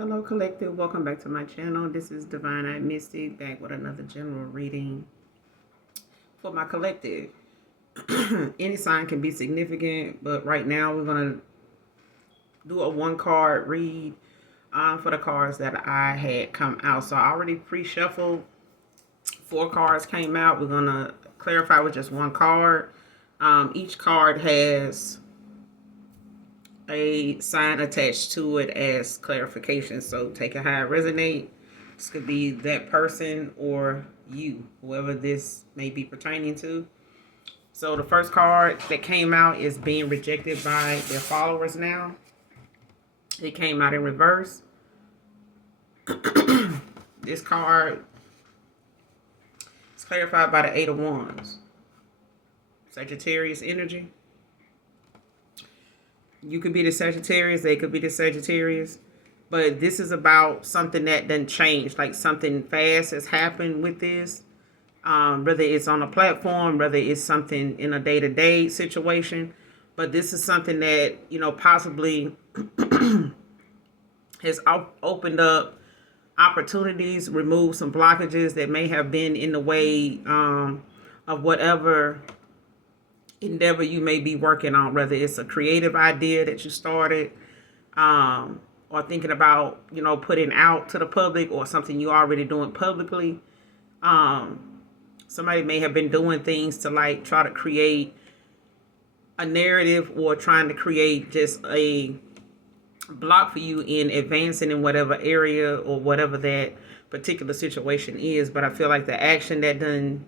Hello, collective. Welcome back to my channel. This is Divine Eye Mystic back with another general reading for my collective. Any sign can be significant, but right now we're going to do a one card read for the cards that I had come out. So I already pre shuffled. 4 cards came out. We're going to clarify with just one card. Each card has a sign attached to it as clarification. So take it how it resonate. This could be that person or you, whoever this may be pertaining to. So the first card that came out is being rejected by their followers now. It came out in reverse. This card is clarified by the Eight of Wands. Sagittarius energy. You could be the Sagittarius, they could be the Sagittarius. But this is about something that done changed, like something fast has happened with this. Whether it's on a platform, whether it's something in a day-to-day situation. But this is something that, possibly has opened up opportunities, removed some blockages that may have been in the way of whatever endeavor you may be working on, whether it's a creative idea that you started or thinking about, putting out to the public, or something you already doing publicly. Somebody may have been doing things to like try to create a narrative, or trying to create just a block for you in advancing in whatever area or whatever that particular situation is. But I feel like the action that done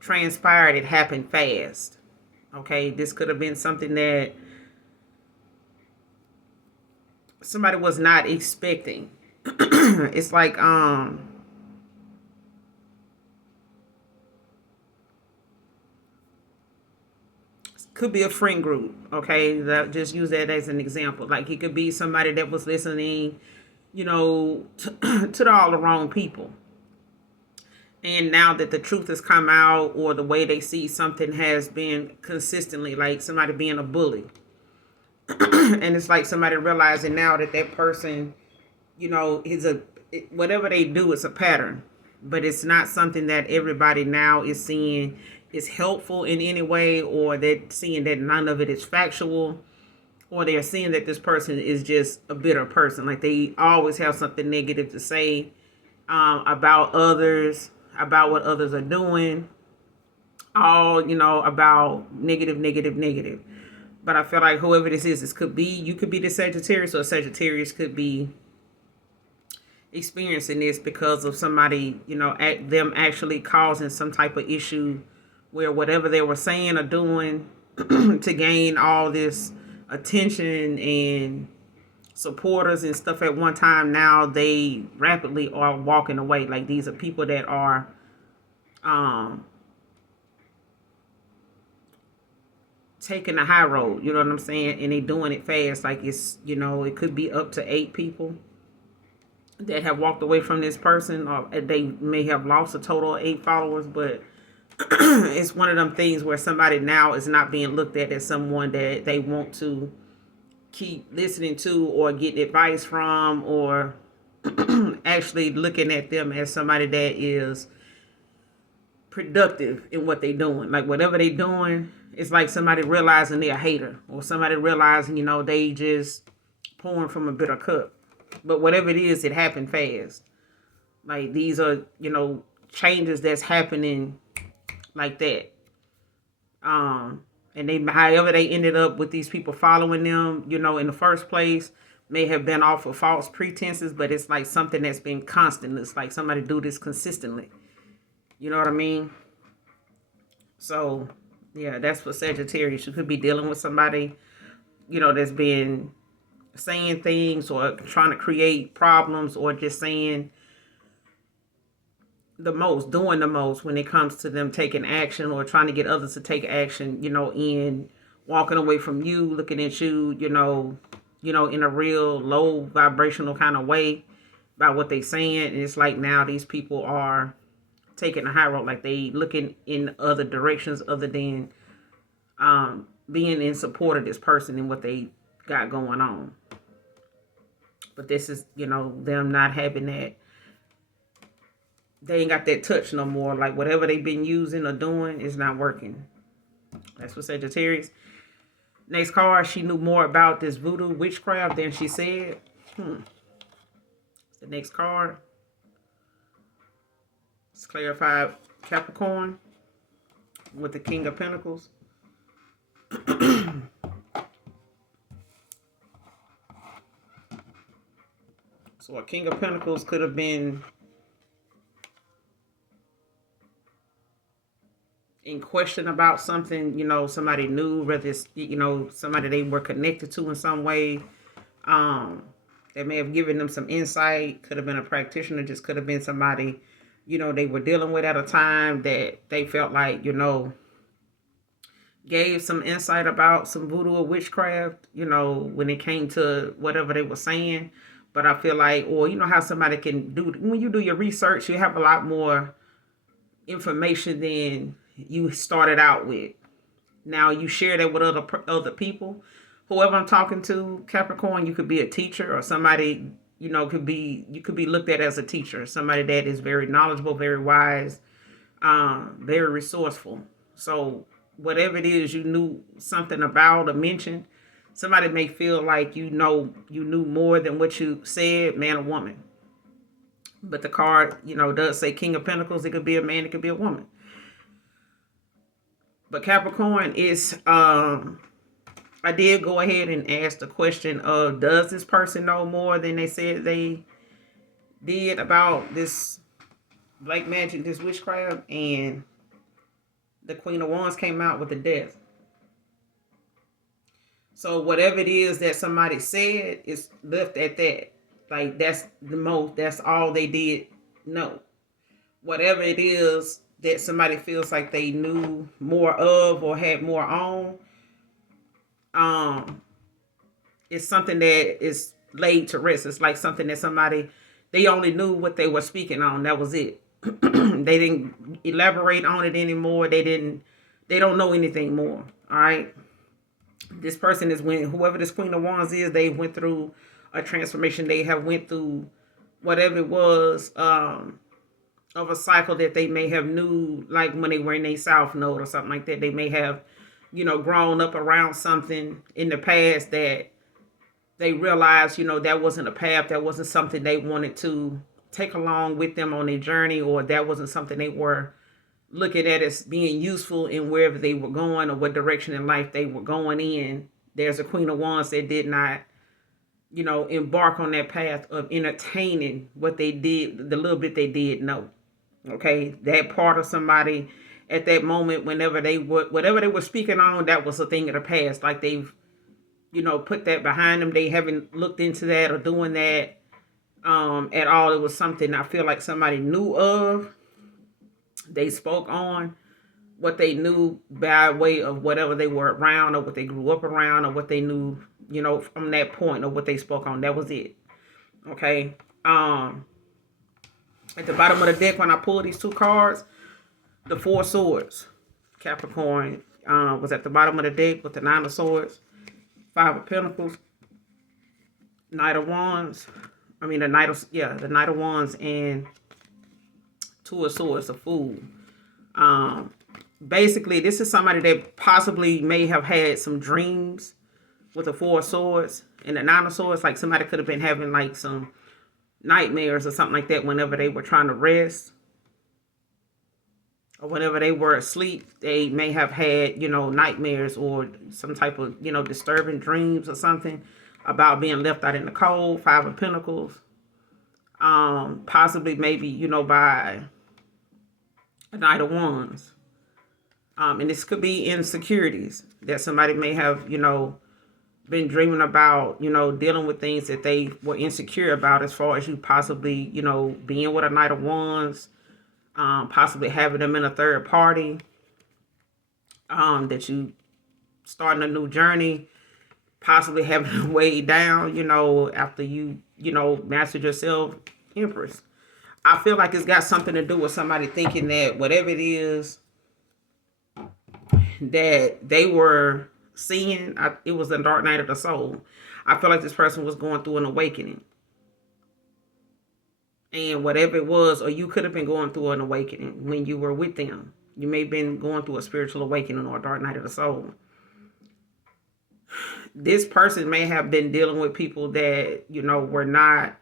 transpired, it happened fast. Okay, this could have been something that somebody was not expecting. It's like could be a friend group. Okay, just use that as an example. Like it could be somebody that was listening, to all the wrong people. And now that the truth has come out, or the way they see something has been consistently, like somebody being a bully. And it's like somebody realizing now that that person, is whatever they do, it's a pattern. But it's not something that everybody now is seeing is helpful in any way, or they're seeing that none of it is factual, or they're seeing that this person is just a bitter person. Like they always have something negative to say about others, about what others are doing, all, about negative, negative, negative. But I feel like whoever this could be, you could be the Sagittarius, or Sagittarius could be experiencing this because of somebody, them actually causing some type of issue where whatever they were saying or doing to gain all this attention and supporters and stuff at one time, now they rapidly are walking away. Like these are people that are taking the high road, you know what I'm saying? And they doing it fast. Like it's, it could be up to 8 people that have walked away from this person, or they may have lost a total of 8 followers. But it's one of them things where somebody now is not being looked at as someone that they want to keep listening to or get advice from, or actually looking at them as somebody that is productive in what they're doing. Like whatever they're doing, it's like somebody realizing they're a hater, or somebody realizing, they just pouring from a bitter cup. But whatever it is, it happened fast. Like these are, changes that's happening like that. And they, however they ended up with these people following them, in the first place, may have been off of false pretenses, but it's like something that's been constant. It's like somebody do this consistently. You know what I mean? So, yeah, that's for Sagittarius. You could be dealing with somebody, that's been saying things or trying to create problems, or just saying the most, doing the most when it comes to them taking action, or trying to get others to take action, in walking away from you, looking at you, in a real low vibrational kind of way about what they saying. And it's like now these people are taking a high road, like they looking in other directions other than being in support of this person and what they got going on. But this is, them not having that. They ain't got that touch no more. Like whatever they've been using or doing is not working. That's what Sagittarius. Next card, she knew more about this voodoo witchcraft than she said. The next card. Let's clarify Capricorn with the King of Pentacles. So a King of Pentacles could have been in question about something, somebody knew, whether it's, somebody they were connected to in some way. That may have given them some insight. Could have been a practitioner, just could have been somebody, they were dealing with at a time that they felt like, gave some insight about some voodoo or witchcraft, when it came to whatever they were saying. But I feel like, or how somebody can do, when you do your research, you have a lot more information than you started out with. Now you share that with other people. Whoever I'm talking to, Capricorn, you could be a teacher or somebody, you could be looked at as a teacher, somebody that is very knowledgeable, very wise, very resourceful. So whatever it is you knew something about or mentioned, somebody may feel like you knew more than what you said, man or woman. But the card, does say King of Pentacles. It could be a man, it could be a woman. But Capricorn is, I did go ahead and ask the question of, does this person know more than they said they did about this black magic, this witchcraft? And the Queen of Wands came out with the Death. So whatever it is that somebody said is left at that. Like that's all they did know. Whatever it is that somebody feels like they knew more of or had more on, it's something that is laid to rest. It's like something that they only knew what they were speaking on. That was it. They didn't elaborate on it anymore. They don't know anything more. All right. This person whoever this Queen of Wands is, they went through a transformation. They have went through whatever it was, of a cycle that they may have knew, like when they were in a South Node or something like that. They may have, grown up around something in the past that they realized, that wasn't a path, that wasn't something they wanted to take along with them on their journey, or that wasn't something they were looking at as being useful in wherever they were going or what direction in life they were going in. There's a Queen of Wands that did not, embark on that path of entertaining what they did, the little bit they did know. Okay, that part of somebody at that moment, whatever they were speaking on, that was a thing of the past. Like they've, put that behind them. They haven't looked into that or doing that at all. It was something I feel like somebody knew of. They spoke on what they knew by way of whatever they were around or what they grew up around or what they knew, from that point or what they spoke on. That was it. Okay. At the bottom of the deck, when I pulled these two cards, the Four of Swords, Capricorn, was at the bottom of the deck with the Nine of Swords, Five of Pentacles, Knight of Wands. The Knight of Wands, and Two of Swords, a Fool. Basically, this is somebody that possibly may have had some dreams with the Four of Swords and the Nine of Swords. Like somebody could have been having like some nightmares or something like that whenever they were trying to rest, or whenever they were asleep. They may have had, nightmares or some type of, disturbing dreams or something about being left out in the cold. Five of Pentacles. Possibly maybe, by a Knight of Wands. And this could be insecurities that somebody may have, been dreaming about, dealing with things that they were insecure about, as far as you possibly, being with a Knight of Wands, possibly having them in a third party, that you starting a new journey, possibly having them weighed down, after you, mastered yourself, Empress. I feel like it's got something to do with somebody thinking that whatever it is that they were seeing, it was the dark night of the soul. I feel like this person was going through an awakening. And whatever it was, or you could have been going through an awakening when you were with them. You may have been going through a spiritual awakening or a dark night of the soul. This person may have been dealing with people that, were not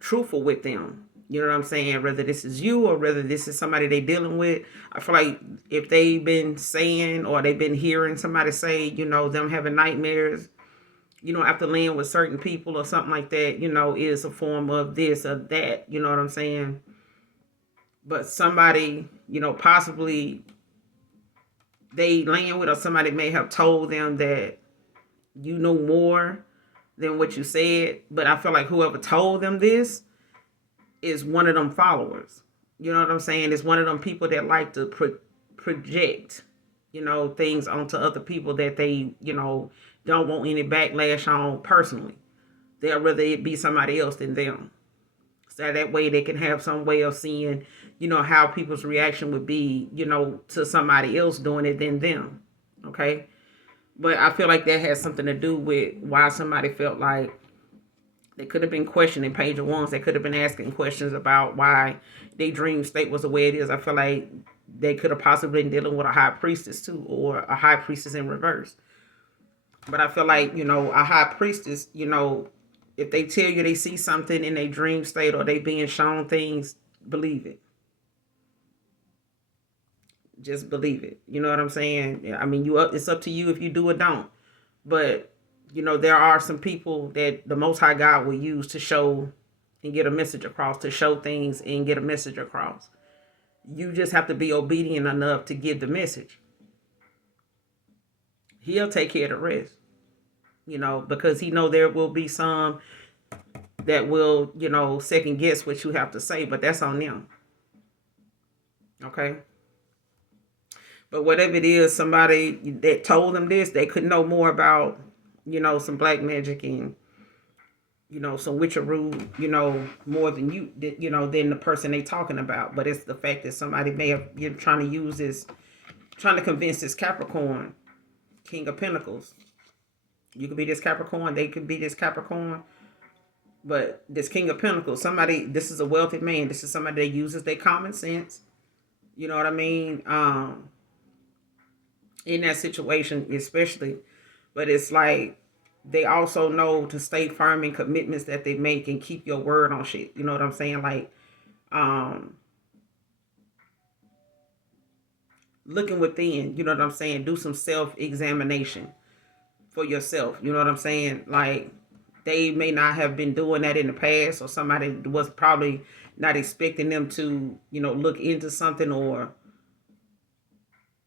truthful with them. You know what I'm saying? Whether this is you or whether this is somebody they dealing with. I feel like if they've been saying or they've been hearing somebody say, them having nightmares, after laying with certain people or something like that, is a form of this or that. You know what I'm saying? But somebody, possibly they laying with, or somebody may have told them that you know more than what you said. But I feel like whoever told them this is one of them followers. You know what I'm saying? It's one of them people that like to project, things onto other people that they, don't want any backlash on personally. They'll rather it be somebody else than them. So that way they can have some way of seeing, how people's reaction would be, to somebody else doing it than them. Okay. But I feel like that has something to do with why somebody felt like they could have been questioning Page of Wands. They could have been asking questions about why their dream state was the way it is. I feel like they could have possibly been dealing with a high priestess too, or a high priestess in reverse. But I feel like, a high priestess, if they tell you they see something in their dream state or they being shown things, believe it. Just believe it. You know what I'm saying? I mean, it's up to you if you do or don't. But, there are some people that the Most High God will use to show and get a message across, to show things and get a message across. You just have to be obedient enough to give the message. He'll take care of the rest, because he know there will be some that will, second guess what you have to say, but that's on them. Okay. But whatever it is, somebody that told them this, they could know more about, some black magic and, some witcheroo, more than than the person they talking about. But it's the fact that somebody may have, trying to use this, trying to convince this Capricorn, King of Pentacles. You could be this Capricorn, they could be this Capricorn. But this King of Pentacles, this is a wealthy man. This is somebody that uses their common sense. You know what I mean? In that situation, especially. But it's like they also know to stay firm in commitments that they make and keep your word on shit. You know what I'm saying? Like, looking within, you know what I'm saying? Do some self-examination for yourself. You know what I'm saying? Like, they may not have been doing that in the past, or somebody was probably not expecting them to, look into something, or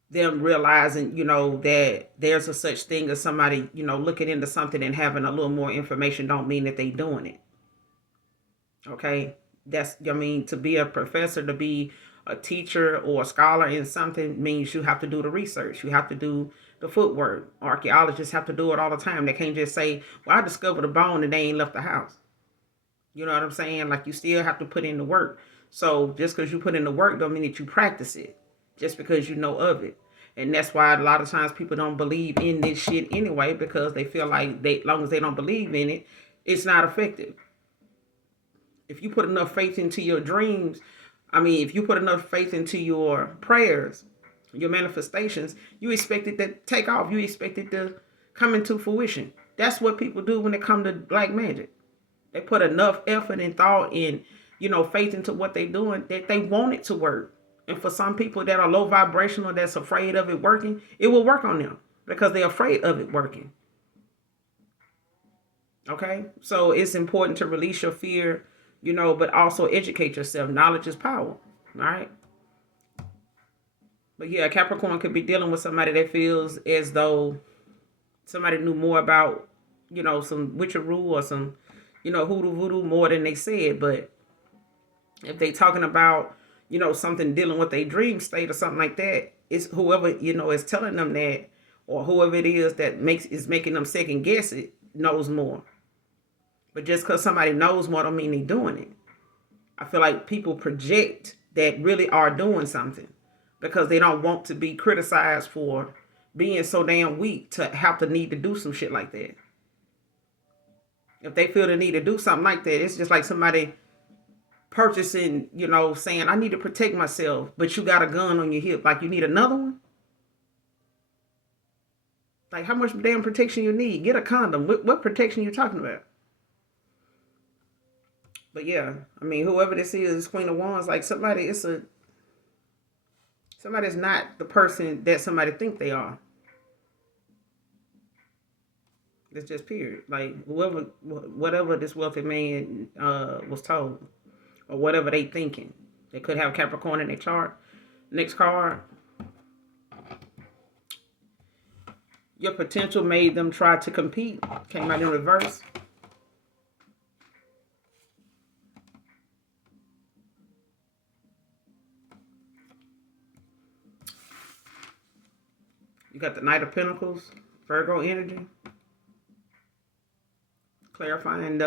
them realizing, that there's a such thing as somebody, looking into something and having a little more information don't mean that they doing it. Okay. To be a professor, to be a teacher or a scholar in something means you have to do the research. You have to do the footwork. Archaeologists have to do it all the time. They can't just say, well, I discovered a bone and they ain't left the house. You know what I'm saying? Like, you still have to put in the work. So just because you put in the work don't mean that you practice it just because you know of it. And that's why a lot of times people don't believe in this shit anyway, because they feel like as long as they don't believe in it, it's not effective. If you put enough faith into your dreams, if you put enough faith into your prayers, your manifestations, you expect it to take off. You expect it to come into fruition. That's what people do when it comes to black magic. They put enough effort and thought and, faith into what they're doing that they want it to work. And for some people that are low vibrational, that's afraid of it working, it will work on them because they're afraid of it working. Okay? So it's important to release your fear, but also educate yourself. Knowledge is power. All right? But yeah, Capricorn could be dealing with somebody that feels as though somebody knew more about, some witcheroo or some, hoodoo voodoo more than they said. But if they talking about, something dealing with a dream state or something like that, it's whoever, is telling them that, or whoever it is that is making them second guess it, knows more. But just because somebody knows more don't mean they're doing it. I feel like people project that really are doing something because they don't want to be criticized for being so damn weak to have to need to do some shit like that. If they feel the need to do something like that, it's just like somebody purchasing, saying, I need to protect myself, but you got a gun on your hip. Like, you need another one? Like, how much damn protection you need? Get a condom. What protection you talking about? But yeah, I mean, whoever this is Queen of Wands, like somebody's not the person that somebody think they are. It's just period. Like, whatever this wealthy man was told, or whatever they thinking. They could have Capricorn in their chart. Next card. Your potential made them try to compete. Came out in reverse. You got the Knight of Pentacles, Virgo energy. Clarifying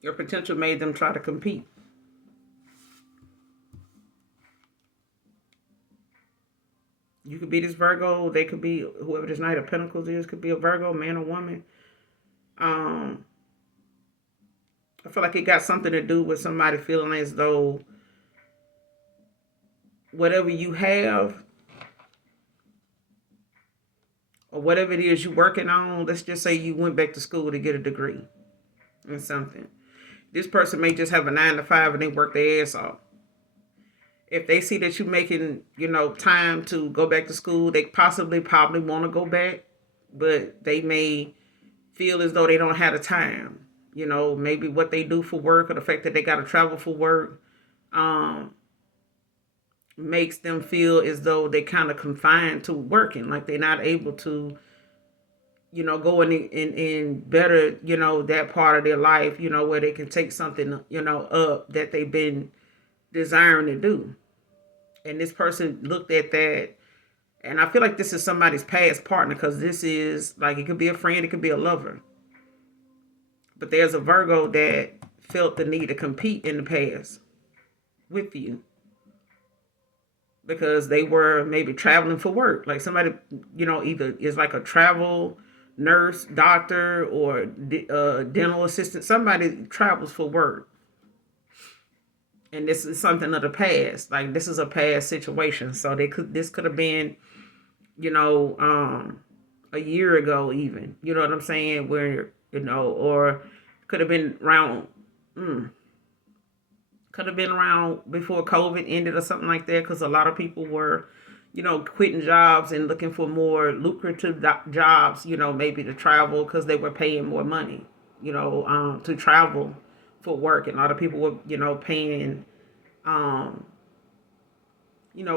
your potential made them try to compete. You could be this Virgo. They could be, whoever this Knight of Pentacles is, could be a Virgo, man or woman. I feel like it got something to do with somebody feeling as though whatever you have, or whatever it is you're working on, let's just say you went back to school to get a degree in something. This person may just have a 9 to 5 and they work their ass off. If they see that you're making, time to go back to school, they probably want to go back, but they may feel as though they don't have the time. Maybe what they do for work, or the fact that they got to travel for work, makes them feel as though they kind of confined to working, like they're not able to, go in better, that part of their life, where they can take something, up that they've been desiring to do. And this person looked at that, and I feel like this is somebody's past partner, because this is like, it could be a friend, it could be a lover. But there's a Virgo that felt the need to compete in the past with you, because they were maybe traveling for work. Like somebody, either is like a travel nurse, doctor, or dental assistant. Somebody travels for work. And this is something of the past. Like, this is a past situation. So this could have been, a year ago even. You know what I'm saying? Where, or could have been around, could have been around before COVID ended or something like that. Because a lot of people were, quitting jobs and looking for more lucrative jobs, maybe to travel because they were paying more money, to travel for work. And a lot of people were, paying, for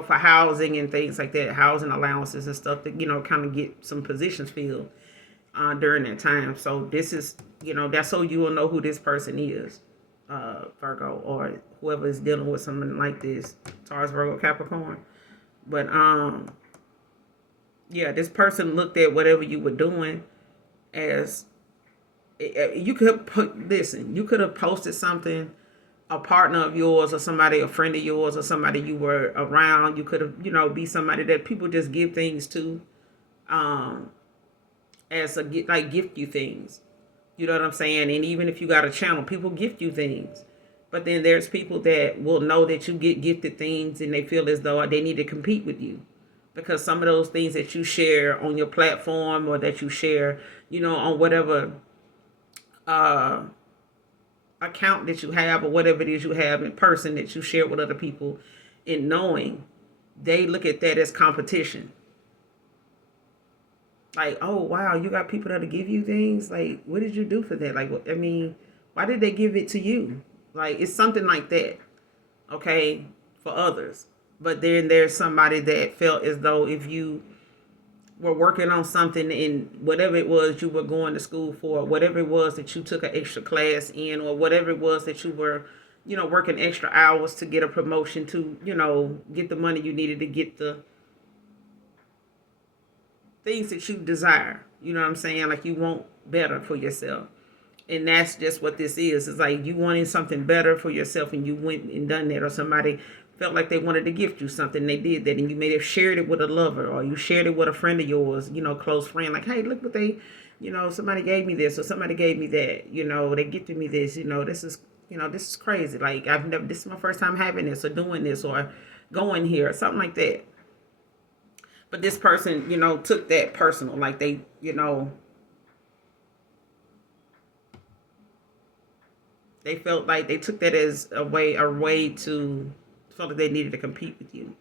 housing and things like that, housing allowances and stuff to, kind of get some positions filled during that time. So this is, that's so you will know who this person is, Virgo, or whoever is dealing with something like this, Taurus, Virgo, Capricorn. But yeah, this person looked at whatever you were doing as, you could you could have posted something, a partner of yours or somebody, a friend of yours or somebody you were around. You could have, be somebody that people just give things to, as like gift you things. You know what I'm saying? And even if you got a channel, people gift you things. But then there's people that will know that you get gifted things and they feel as though they need to compete with you. Because some of those things that you share on your platform, or that you share, on whatever account that you have, or whatever it is you have in person that you share with other people, in knowing, they look at that as competition. Like, oh wow, you got people that'll give you things. Like, what did you do for that? Like, I mean, why did they give it to you? Like, it's something like that, okay, for others. But then there's somebody that felt as though if you were working on something in whatever it was you were going to school for, whatever it was that you took an extra class in, or whatever it was that you were, working extra hours to get a promotion to, get the money you needed to get the things that you desire. You know what I'm saying? Like, you want better for yourself. And that's just what this is. It's like you wanting something better for yourself, and you went and done that. Or somebody felt like they wanted to gift you something, they did that, and you may have shared it with a lover, or you shared it with a friend of yours, close friend. Like, hey, look what they, somebody gave me this, or somebody gave me that. They gifted me this. This is this is crazy. Like, I've never, this is my first time having this or doing this or going here or something like that. But this person, took that personal. Like, they felt like they took that as a way to, felt that they needed to compete with you.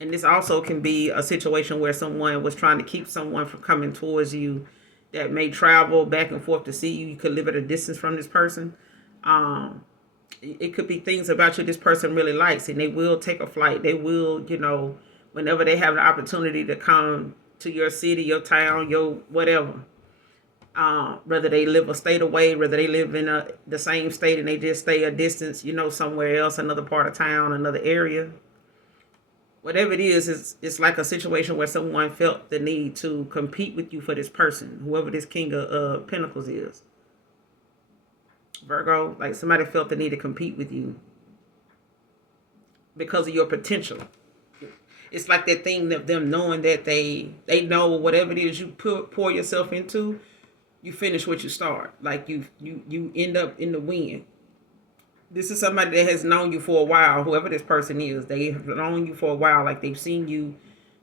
And this also can be a situation where someone was trying to keep someone from coming towards you that may travel back and forth to see you. You could live at a distance from this person. Um, it could be things about you this person really likes, and they will take a flight. They will, whenever they have the opportunity to come to your city, your town, your whatever. Whether they live a state away, whether they live in the same state and they just stay a distance, somewhere else, another part of town, another area. Whatever it is, it's like a situation where someone felt the need to compete with you for this person, whoever this King of Pentacles is. Virgo, like somebody felt the need to compete with you because of your potential. It's like that thing of them knowing that they know whatever it is you pour yourself into, you finish what you start. Like you end up in the win. This is somebody that has known you for a while, whoever this person is. They have known you for a while. Like, they've seen you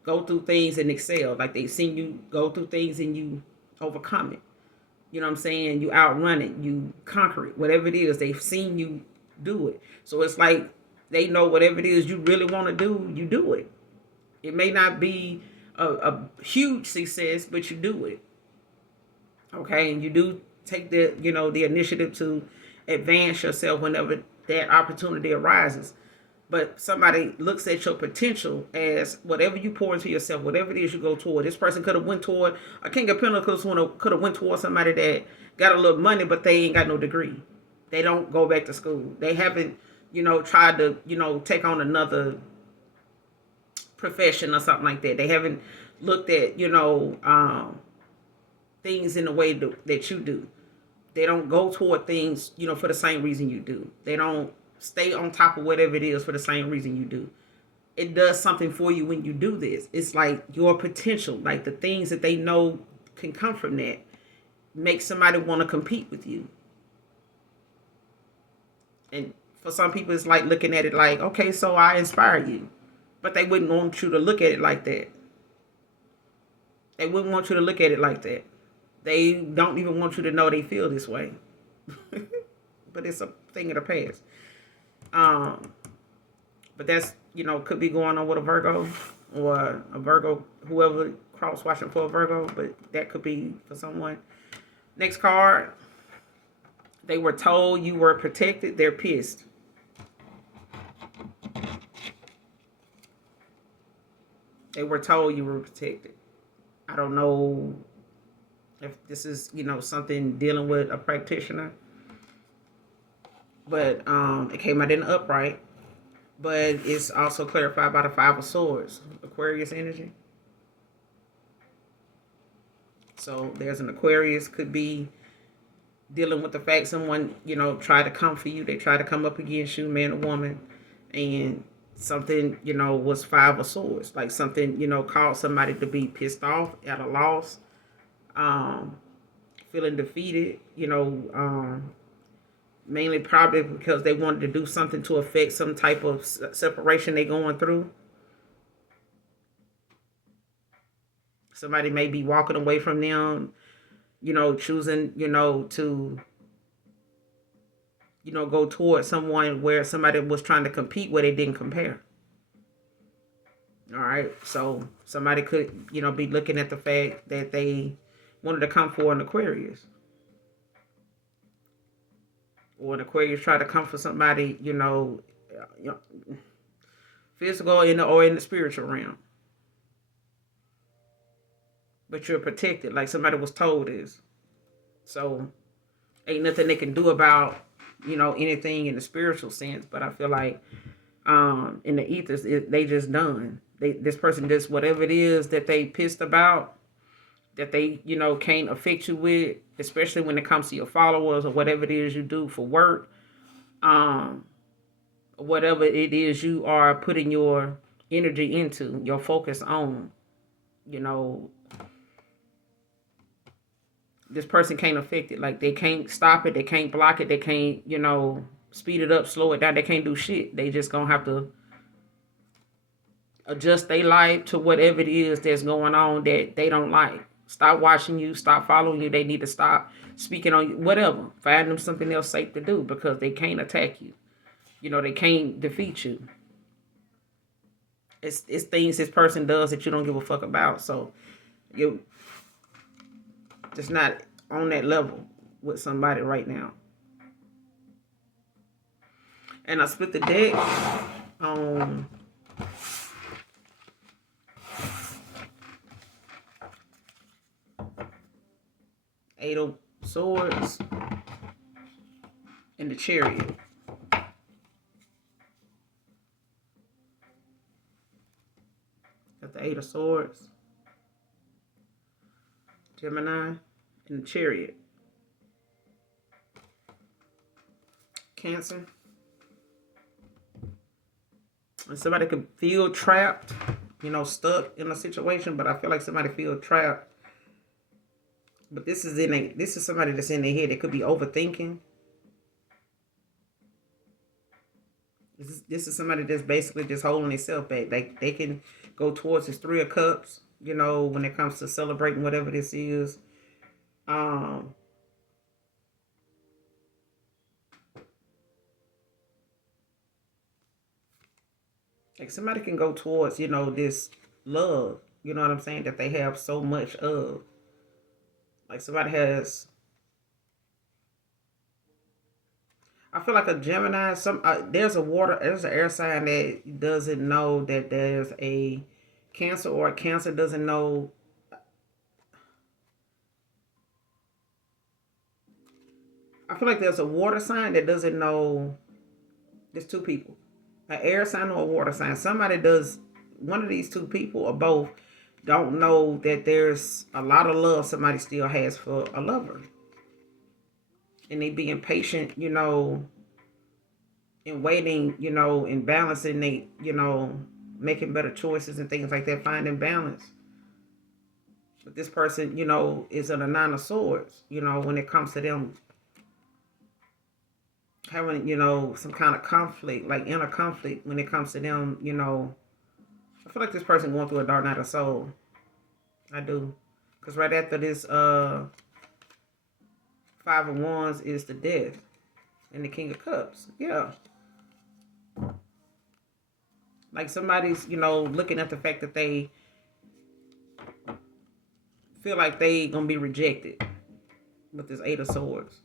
go through things and excel. Like, they've seen you go through things and you overcome it. You know what I'm saying? You outrun it. You conquer it. Whatever it is, they've seen you do it. So it's like they know whatever it is you really want to do, you do it. It may not be a huge success, but you do it. Okay? And you do take the initiative to advance yourself whenever that opportunity arises. But somebody looks at your potential as whatever you pour into yourself, whatever it is you go toward. This person could have went toward a King of Pentacles, could have went toward somebody that got a little money, but they ain't got no degree. They don't go back to school. They haven't, tried to, take on another profession or something like that. They haven't looked at, things in the way that you do. They don't go toward things, for the same reason you do. They don't stay on top of whatever it is for the same reason you do. It does something for you when you do this. It's like your potential, like the things that they know can come from that, make somebody want to compete with you. And for some people, it's like looking at it like, okay, so I inspire you. But they wouldn't want you to look at it like that. They wouldn't want you to look at it like that. They don't even want you to know they feel this way. But it's a thing of the past. But that's, could be going on with a Virgo or a Virgo, whoever cross-watching for a Virgo, but that could be for someone. Next card. They were told you were protected. They're pissed. They were told you were protected. I don't know if this is, something dealing with a practitioner. But it came out in the upright. But it's also clarified by the Five of Swords, Aquarius energy. So there's an Aquarius, could be dealing with the fact someone, tried to come for you. They tried to come up against you, man or woman. And something, was Five of Swords. Like something, caused somebody to be pissed off, at a loss, feeling defeated, mainly probably because they wanted to do something to affect some type of separation they're going through. Somebody may be walking away from them, choosing, to, go towards someone where somebody was trying to compete where they didn't compare. All right. So somebody could, be looking at the fact that they wanted to come for an Aquarius. Or an Aquarius try to come for somebody, physical or in the spiritual realm. But you're protected, like somebody was told this. So ain't nothing they can do about, anything in the spiritual sense. But I feel like in the ethers, they just done. This person just, whatever it is that they pissed about, that they, can't affect you with, especially when it comes to your followers or whatever it is you do for work, whatever it is you are putting your energy into, your focus on, this person can't affect it. Like, they can't stop it. They can't block it. They can't, speed it up, slow it down. They can't do shit. They just gonna have to adjust their life to whatever it is that's going on that they don't like. Stop watching you. Stop following you. They need to stop speaking on you. Whatever. Find them something else safe to do because they can't attack you. They can't defeat you. It's things this person does that you don't give a fuck about. So you're just not on that level with somebody right now. And I split the deck on Eight of Swords and the Chariot. Got the Eight of Swords, Gemini, and the Chariot. Cancer. And somebody could feel trapped, stuck in a situation, but I feel like somebody feel trapped. But this is somebody that's in their head. They could be overthinking. This is somebody that's basically just holding themselves back. They can go towards this Three of Cups, when it comes to celebrating whatever this is. Like, somebody can go towards, this love, you know what I'm saying, that they have so much of. Like, somebody has, I feel like a Gemini, there's an air sign that doesn't know that there's a Cancer, or a Cancer doesn't know. I feel like there's a water sign that doesn't know. There's two people, an air sign or a water sign. Somebody does, one of these two people or both don't know that there's a lot of love somebody still has for a lover. And they being patient, and waiting, and balancing, making better choices and things like that, finding balance. But this person, is in a Nine of Swords, when it comes to them having, some kind of conflict, like inner conflict when it comes to them, I feel like this person going through a dark night of soul. I do. Because right after this Five of Wands is the Death and the King of Cups. Yeah. Like, somebody's, looking at the fact that they feel like they gonna be rejected with this Eight of Swords.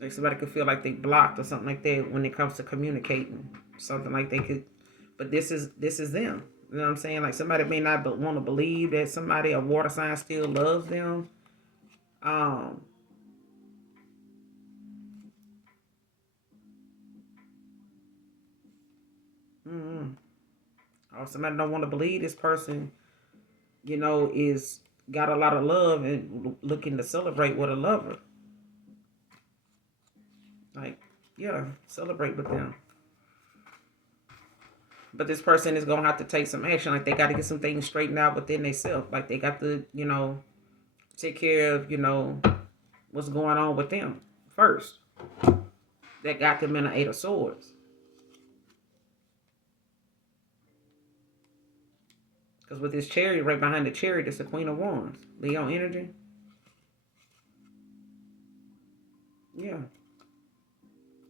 Like, somebody could feel like they blocked or something like that when it comes to communicating. Something like they could, but this is them. You know what I'm saying? Like, somebody may not want to believe that somebody, a water sign, still loves them. Or somebody don't want to believe this person, is got a lot of love and looking to celebrate with a lover. Like, yeah, celebrate with them. But this person is going to have to take some action. Like, they got to get some things straightened out within themselves. Like, they got to, take care of, what's going on with them first. That got them in the Eight of Swords. Because with this Chariot, right behind the Chariot, it's the Queen of Wands. Leo energy. Yeah.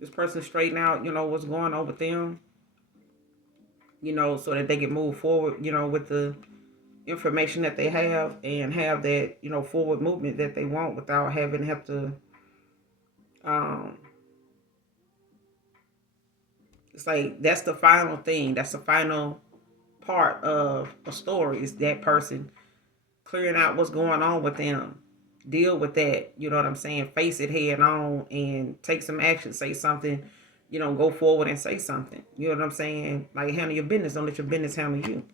This person straighten out, what's going on with them. So that they can move forward, with the information that they have and have that, forward movement that they want without having to have to, it's like, that's the final thing. That's the final part of a story, is that person clearing out what's going on with them. Deal with that, you know what I'm saying? Face it head on and take some action. Say something, go forward and say something. You know what I'm saying? Like, handle your business. Don't let your business handle you.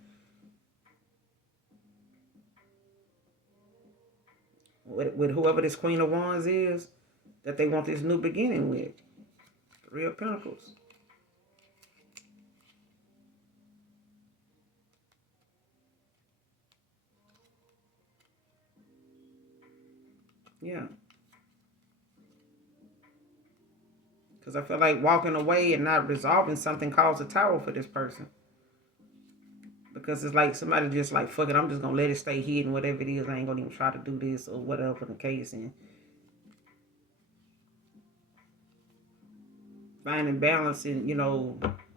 With whoever this Queen of Wands is, that they want this new beginning with. Three of Pentacles. Yeah. Because I feel like walking away and not resolving something caused a tower for this person. Because it's like somebody just like, fuck it, I'm just going to let it stay hidden, whatever it is. I ain't going to even try to do this or whatever the case. And finding balance and,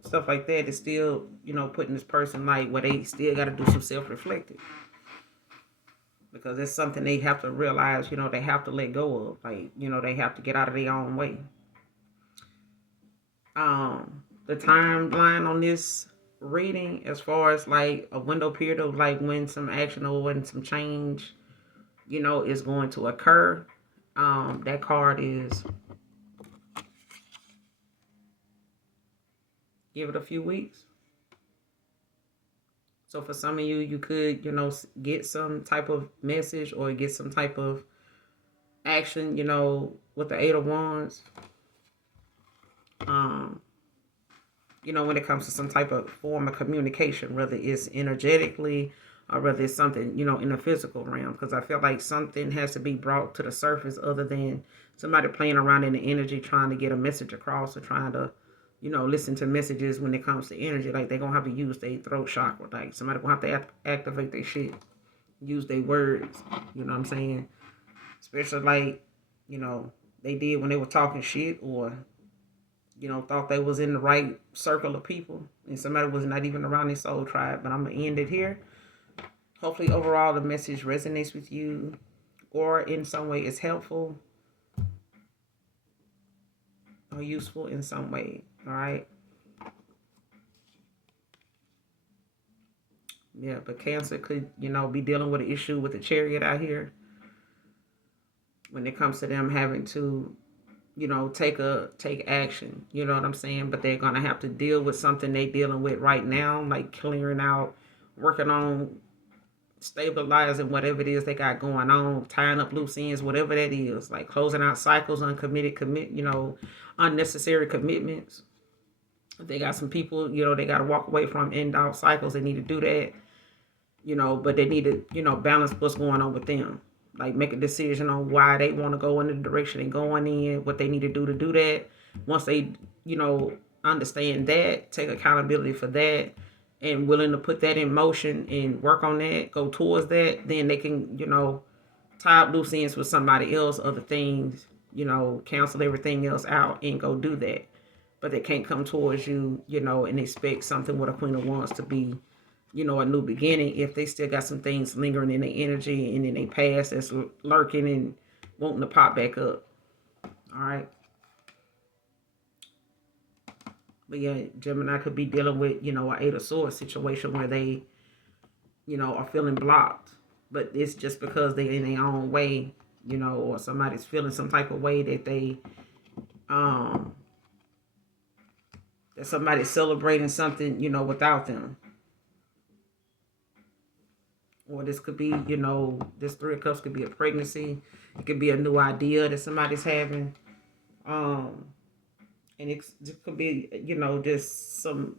stuff like that is still, putting this person like where they still got to do some self-reflecting. Because it's something they have to realize, they have to let go of. Like, they have to get out of their own way. The timeline on this reading, as far as like a window period of like when some action or when some change, is going to occur. That card is give it a few weeks. So for some of you, you could, get some type of message or get some type of action, with the Eight of Wands. When it comes to some type of form of communication, whether it's energetically or whether it's something, in the physical realm. Because I feel like something has to be brought to the surface other than somebody playing around in the energy, trying to get a message across or trying to, listen to messages when it comes to energy. Like they're going to have to use their throat chakra. Like somebody going to have to activate their shit, use their words. You know what I'm saying? Especially like, they did when they were talking shit or thought they was in the right circle of people and somebody was not even around their soul tribe. But I'm going to end it here. Hopefully, overall, the message resonates with you or in some way is helpful or useful in some way. All right. Yeah, but Cancer could, be dealing with an issue with the Chariot out here when it comes to them having to take action. You know what I'm saying? But they're gonna have to deal with something they dealing with right now, like clearing out, working on stabilizing whatever it is they got going on, tying up loose ends, whatever that is, like closing out cycles, unnecessary commitments. If they got some people, they got to walk away from end out cycles, they need to do that, but they need to, balance what's going on with them. Like make a decision on why they want to go in the direction they're going in, what they need to do that. Once they, understand that, take accountability for that, and willing to put that in motion and work on that, go towards that, then they can, tie up loose ends with somebody else, other things, cancel everything else out and go do that. But they can't come towards you, and expect something with a Queen of Wands to be, a new beginning if they still got some things lingering in their energy and in their past that's lurking and wanting to pop back up. All right. But yeah, Gemini could be dealing with, an Eight of Swords situation where they, are feeling blocked. But it's just because they're in their own way, or somebody's feeling some type of way that they, that somebody's celebrating something, without them. Or this could be, this Three of Cups could be a pregnancy. It could be a new idea that somebody's having. And it could be, just some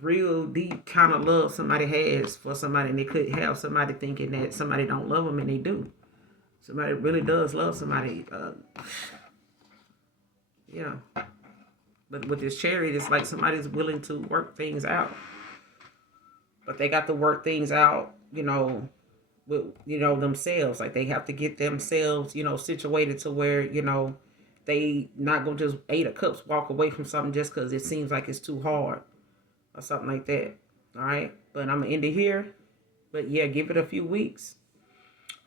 real deep kind of love somebody has for somebody. And they could have somebody thinking that somebody don't love them and they do. Somebody really does love somebody. Yeah. But with this Chariot, it's like somebody's willing to work things out. But they got to work things out, with, themselves. Like they have to get themselves, situated to where, they not gonna just Eight of Cups walk away from something just because it seems like it's too hard or something like that. All right. But I'm gonna end it here. But yeah, give it a few weeks.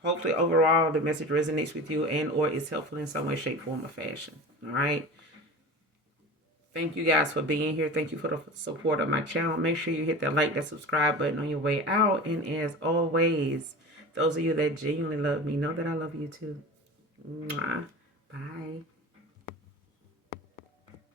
Hopefully overall the message resonates with you and or is helpful in some way, shape, form, or fashion. All right. Thank you guys for being here. Thank you for the support of my channel. Make sure you hit that like, that subscribe button on your way out. And as always, those of you that genuinely love me, know that I love you too. Mwah. Bye.